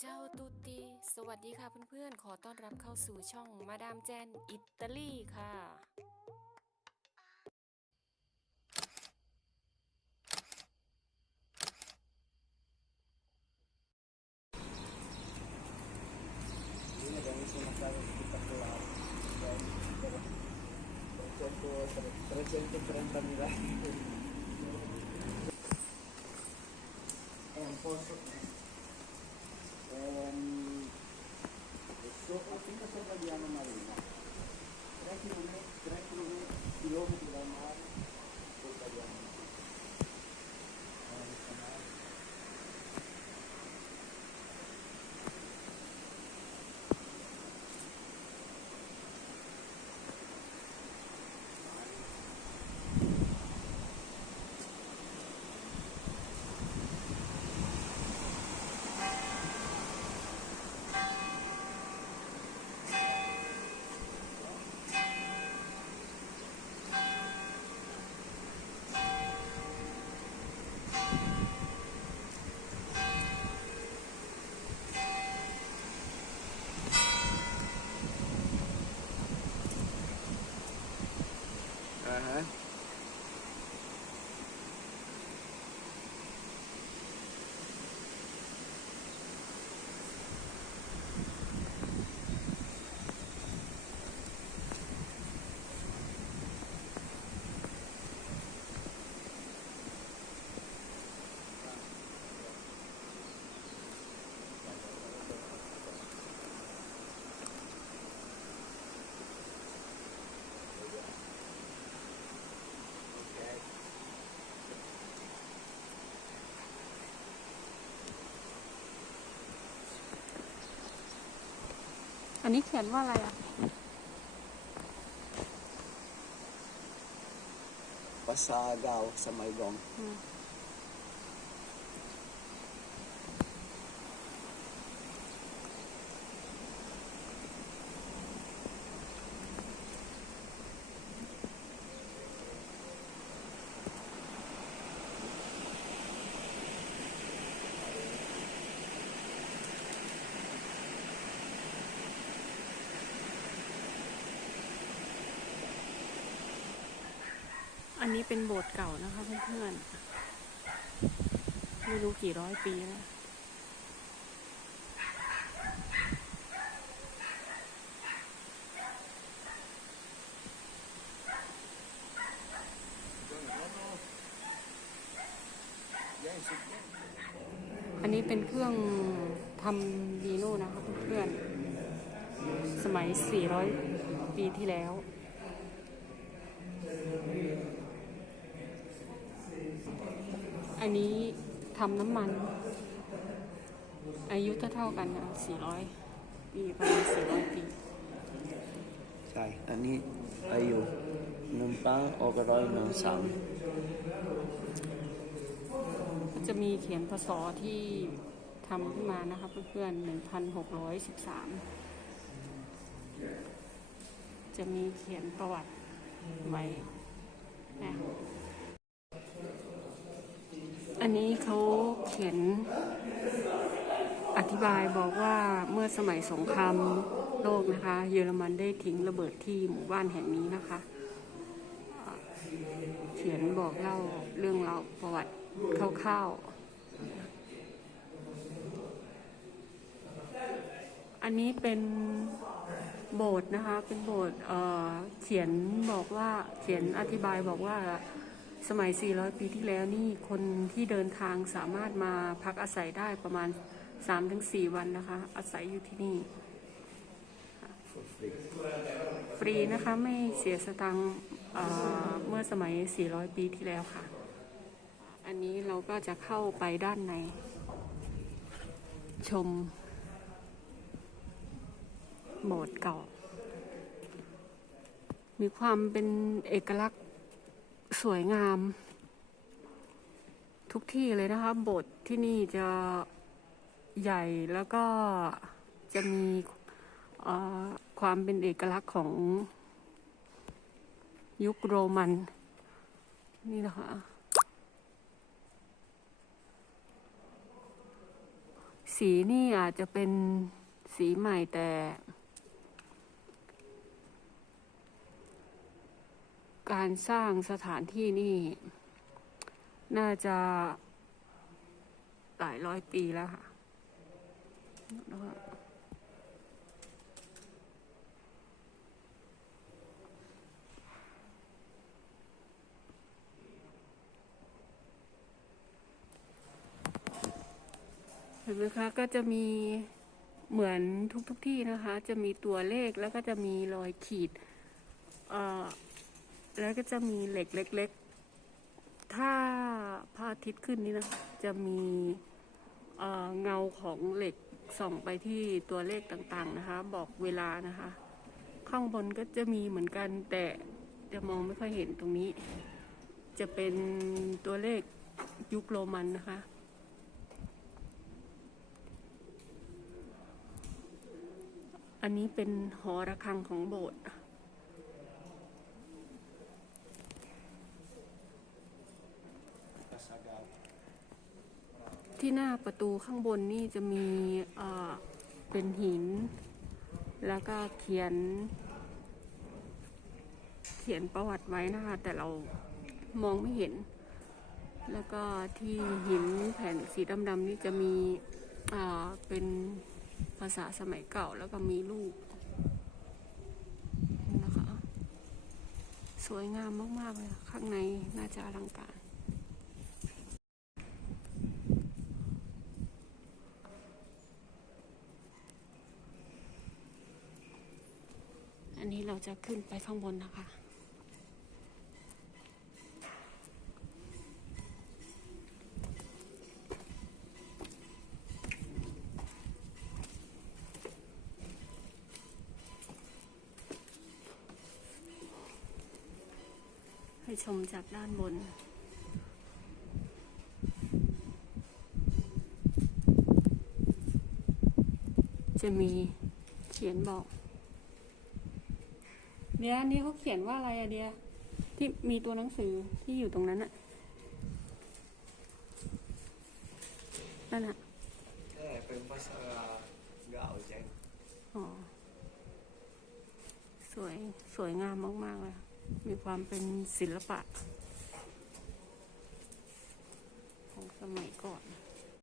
เจ้าตุติสวัสดีค่ะเพื่อนๆ ขอต้อนรับเข้าสู่ช่องมาดามแจนอิตาลีค่ะ Ini yang sinasabi spektakular. Dan Yeah. อันนี้เขียนว่าอะไรอะ Pasagaw sa Maygong. อัันนี้เป็นโบสถ์เก่านะคะเพื่อนๆ ไม่รู้กี่ร้อยปีแล้วอันนี้เป็นเครื่องทำวีโน่นะคะเพื่อนๆ สมัย 400 ปีที่แล้ว อันนี้ทำน้ำมัน อายุเท่าๆกันนะ400ปีประมาณ400ปี ใช่ อันนี้อายุหนึ่งปังออกร้อยหนึ่งสามจะมีเขียนพศที่ทำขึ้นมานะคะเพื่อนๆ1613จะมีเขียนประวัติไว้นะ อันนี้เขาเขียนอธิบายบอกว่าเมื่อสมัยสงครามโลกนะคะ เยอรมันได้ทิ้งระเบิดที่หมู่บ้านแห่งนี้นะคะ เขียนบอกเล่าเรื่องราวประวัติคร่าวๆ อันนี้เป็นโบสถ์นะคะ เป็นโบสถ์เอ่อเขียนบอกว่าเขียนอธิบายบอกว่า สมัย 400 ปีที่แล้วนี่คนที่เดินทางสามารถมาพักอาศัยได้ประมาณ 3-4 วันนะคะ อาศัยอยู่ที่นี่ ฟรีนะคะไม่เสียสตังค์เอ่อเมื่อสมัย 400 ปีที่แล้วค่ะ อันนี้เราก็จะเข้าไปด้านใน ชมโบสถ์เก่า มีความเป็นเอกลักษณ์ สวยงาม ทุกที่เลยนะคะโบสถ์ที่นี่จะใหญ่แล้วก็จะมีความเป็นเอกลักษณ์ของยุคโรมัน นี่นะคะสีนี่อาจจะเป็นสีใหม่แต่ การสร้างสถานที่นี่ น่าจะหลายร้อยปีแล้วค่ะเห็นไหมคะก็จะมีเหมือนทุกๆทที่นะคะ จะมีตัวเลขแล้วก็จะมีรอยขีด เอ่อ แล้วก็จะมีเหล็กเล็ก ๆ ถ้าพระอาทิตย์ขึ้นนี่นะ จะมีเเงาของเหล็กส่องไปที่ตัวเลขต่างๆนะคะ บอกเวลานะคะ ข้างบนก็จะมีเหมือนกัน แต่จะมองไม่ค่อยเห็นตรงนี้ จะเป็นตัวเลขยุคโรมันนะคะ อันนี้เป็นหอระฆังของโบสถ์ ที่หน้าประตูข้างบนนี่จะมีเออเป็นหิน แล้วก็เขียน เขียนประวัติไว้นะคะ แต่เรามองไม่เห็น แล้วก็ที่หินแผ่นสีดำๆนี่จะมีอ่าเป็นภาษาสมัยเก่าแล้วก็มีรูปนะคะ สวยงามมากๆเลย ข้างในน่าจะอลังการ อันนี้เราจะขึ้นไปข้างบนนะคะ ให้ชมจากด้านบนจะมีเขียนบอก เดียอันนี้เขาเขียนว่าอะไรอะเดียที่มีตัวหนังสือที่อยู่ตรงนั้นอะนั่นอะ Eh, per un passo gạo chạy. อ๋อ สวยสวยงามมากๆเลยมีความเป็นศิลปะ ของสมัยก่อน